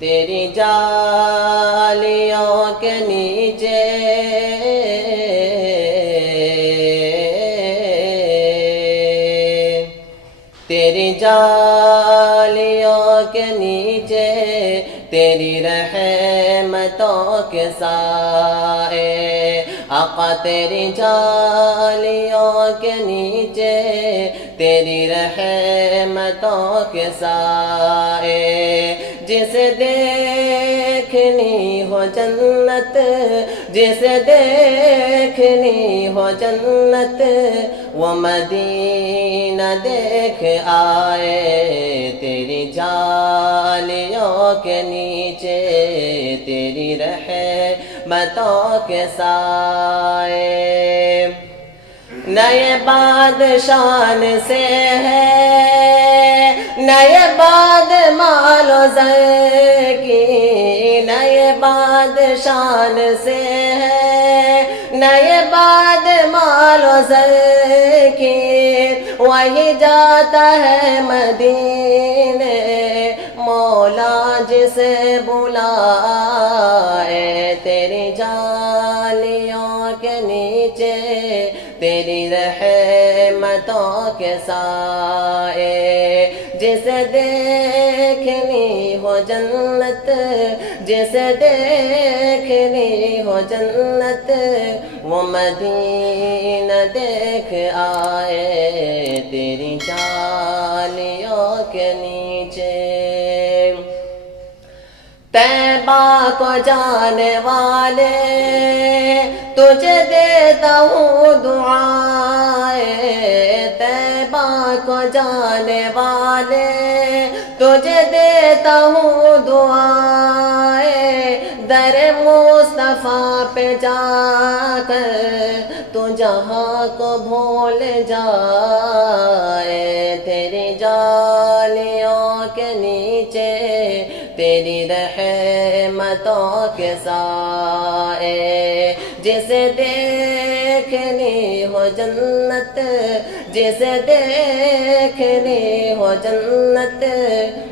تیری جالیوں کے نیچے تیری جالیوں کے نیچے تیری رحمتوں کے سائے آقا تیری جالیوں کے نیچے تیری رحمتوں کے سائے جسے دیکھنی ہو جنت جسے دیکھنی ہو جنت وہ مدینہ دیکھ آئے تیری جالیوں کے نیچے تیری رحمتوں کے سائے نئے بادشان سے ہے نئے باد مال و زر کی نئے بادشان سے ہے نئے باد مال و زر کی وہی جاتا ہے مدینے مولا جسے بلائے تیری جالیوں کے نیچے تیری رحمتوں کے سائے جسے دیکھنی ہو جنت جسے دیکھنی ہو جنت وہ مدینہ دیکھ آئے تیری جالیوں کے نیچے طیبہ کو جانے والے تجھے دیتا ہوں دعائیں طیبہ کو جانے والے تجھے دیتا ہوں دعائیں در مصطفیٰ پہ جا کر تو جہاں کو بھول جائے تیری جالیوں کے نیچے تیری رحمتوں کے سائے جسے دیکھنی ہو جنت جسے دیکھنی ہو جنت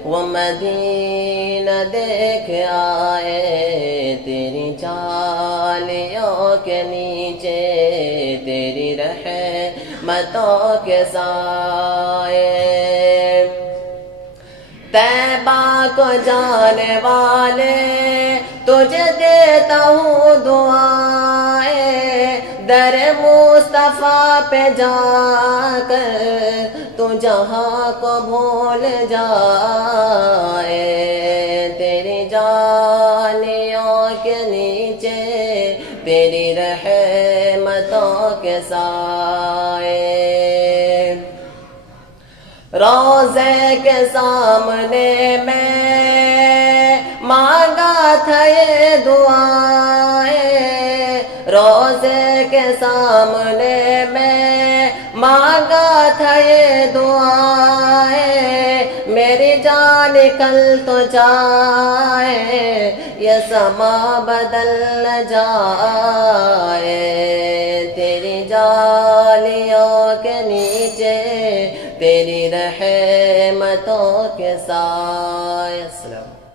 وہ مدینہ دیکھ آئے تیری جالیوں کے نیچے تیری رحمتوں کے سائے طیبہ کو جانے والے تجھے دیتا ہوں دعائیں در مصطفیٰ پہ جا کر تو جہاں کو بھول جائے تیری جالیوں کے نیچے تیری رحمتوں کے سائے روضے کے سامنے میں مانگا تھا یہ دعائیں روضے کے سامنے میں مانگا تھا یہ دعائیں میری جان نکل تو جائے یہ سما بدل نہ جائے تیری جالیوں کے نیچے تیری رحمتوں کے سائے